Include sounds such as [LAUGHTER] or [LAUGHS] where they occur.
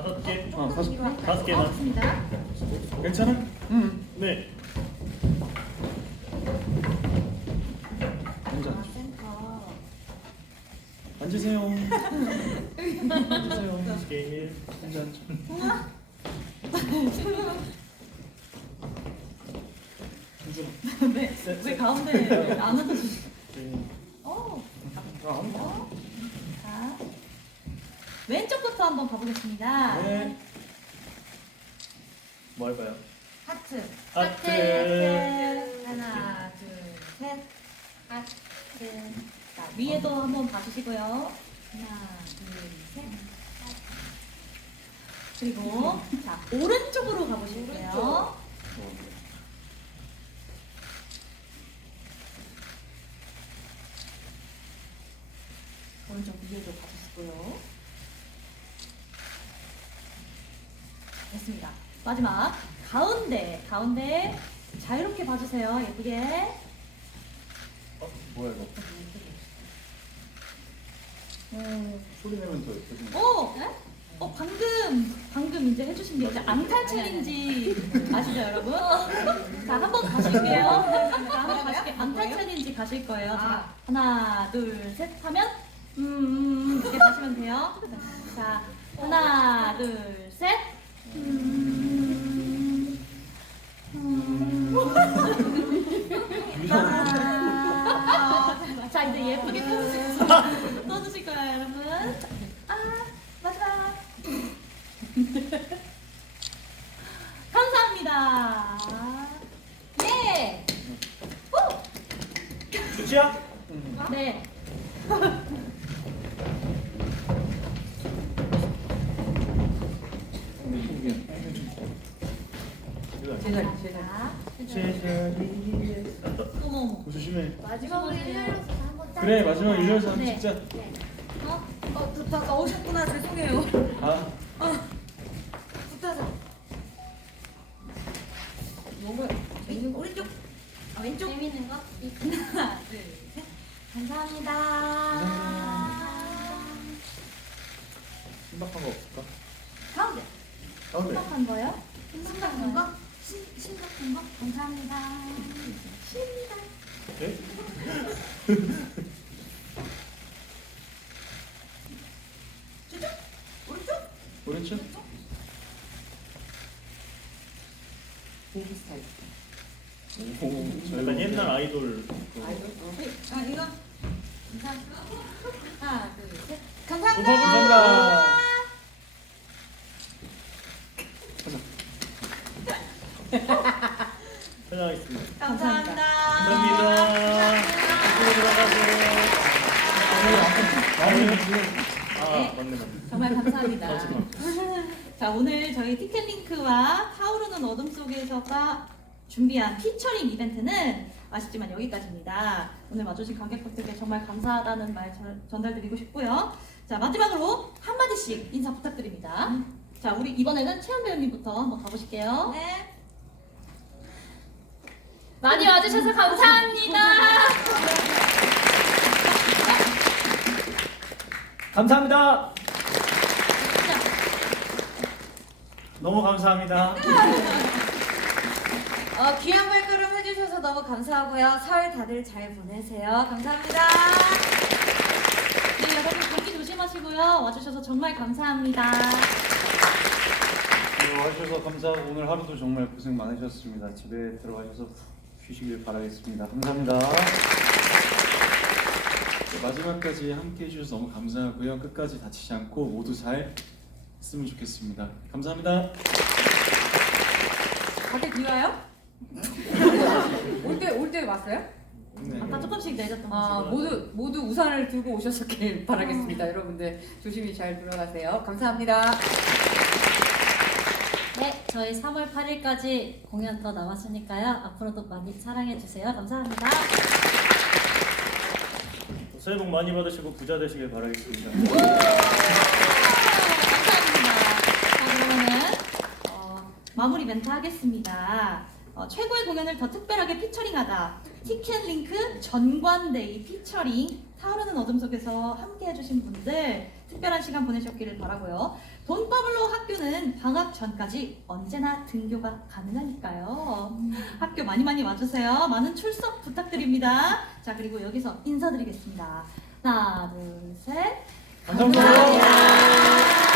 다섯 개. 어, 다섯 뒤로 할까요? 다섯 개만. 좋습니다. 괜찮아? 응. 네. 앉아. 아, 센터. 앉으세요. [LAUGHS] 앉으세요. 다섯 개 일. 앉아 앉아. 앉아. 왜, 왜 가운데 안 앉아주시? 네. 어, 아. 어. 자, 왼쪽부터 한번 가보겠습니다. 네. 뭐 할까요? 하트. 하트. 하트. 하나, 둘, 셋. 하트. 자, 위에도 한번 봐주시고요. 하나, 둘, 셋. 그리고 자 오른쪽으로 가보실게요. 오른쪽 위에도 봐주시고요. 됐습니다. 마지막 가운데 가운데 자유롭게 봐주세요. 예쁘게. 어, 뭐야 이거? 음. 소리 내면 더 예뻐지는. 어, 어 방금 방금 이제 해주신 게 이제 앙탈 챌린지 아시죠 여러분? 자 한번 가실게요. 자 한번 가실게요. 앙탈 챌린지 가실 거예요. 자 아. 하나 둘 셋 하면 음, 음, 음 이렇게 가시면 돼요. 자 하나 둘 셋. 음, 음. 아, 자 이제 예쁘게 펴주실 써주실 거예요 여러분. 아 마지막. 감사합니다. 예. 후! 주치야? 네. 제자리, 자, 제자리에. 어머. 조심해. 마지막으로 일렬로서 한번 그래 마지막 일렬에서 한번 네. 찍자. 어? 어, 좋다. 나오셨구나. 죄송해요. 아. 붙어서. 너무 왼쪽, 오른쪽. 아, 왼쪽. 재밌는 거? 하나, 둘, 셋. 감사합니다. 신박한 거 없을까? 가운데. 가운데. 심각한 거요? 심각한 거? 심, 심각한 거? 감사합니다. 심각. 네? [LAUGHS] 저쪽? 오른쪽? 오른쪽? 오, 약간 옛날 아이돌. 아, 이거. 감사합니다. 하나, 둘, 셋. 감사합니다. 감사합니다. 퇴장하겠습니다. 감사합니다. 감사합니다. 이쪽으로 들어가세요. 아, 네. 맞네, 맞네. 정말 감사합니다. 마지막. 자 오늘 저희 티켓 링크와 타오르는 어둠 속에서가 준비한 피처링 이벤트는 아쉽지만 여기까지입니다. 오늘 와주신 관객분들께 정말 감사하다는 말 전- 전달드리고 싶고요. 자 마지막으로 한 마디씩 인사 부탁드립니다. 자 우리 이번에는 채연 배우님부터 한번 가보실게요. 네. 많이 와주셔서 감사합니다. 감사합니다. 너무 감사합니다. [LAUGHS] 어, 귀한 발걸음 해주셔서 너무 감사하고요. 설 다들 잘 보내세요. 감사합니다. 네 여러분 감기 조심하시고요. 와주셔서 정말 감사합니다. 네, 와주셔서 감사하고 오늘 하루도 정말 고생 많으셨습니다. 집에 들어가셔서 푹 쉬시길 바라겠습니다. 감사합니다. 네, 마지막까지 함께 해주셔서 너무 감사하고요. 끝까지 다치지 않고 모두 잘 했으면 좋겠습니다. 감사합니다. 다들 비 와요? 올 때 올 때 왔어요? 네. 아까 조금씩 내렸던 아 거. 모두 모두 우산을 들고 오셨길 바라겠습니다. 여러분들 조심히 잘 들어가세요. 감사합니다. 네, 저희 3월 8일까지 공연 더 남았으니까요. 앞으로도 많이 사랑해 주세요. 감사합니다. 새해 복 많이 받으시고 부자 되시길 바라겠습니다. 감사합니다. 자, 그러면은 어, 마무리 멘트 하겠습니다. 어, 최고의 공연을 더 특별하게 피처링하다. 티켓 링크 전관데이 피처링 타오르는 어둠 속에서 함께 해주신 분들 특별한 시간 보내셨기를 바라고요. 돈버블로 학교는 방학 전까지 언제나 등교가 가능하니까요. 학교 많이 많이 와주세요. 많은 출석 부탁드립니다. 자, 그리고 여기서 인사드리겠습니다. 하나, 둘, 셋. 감사합니다.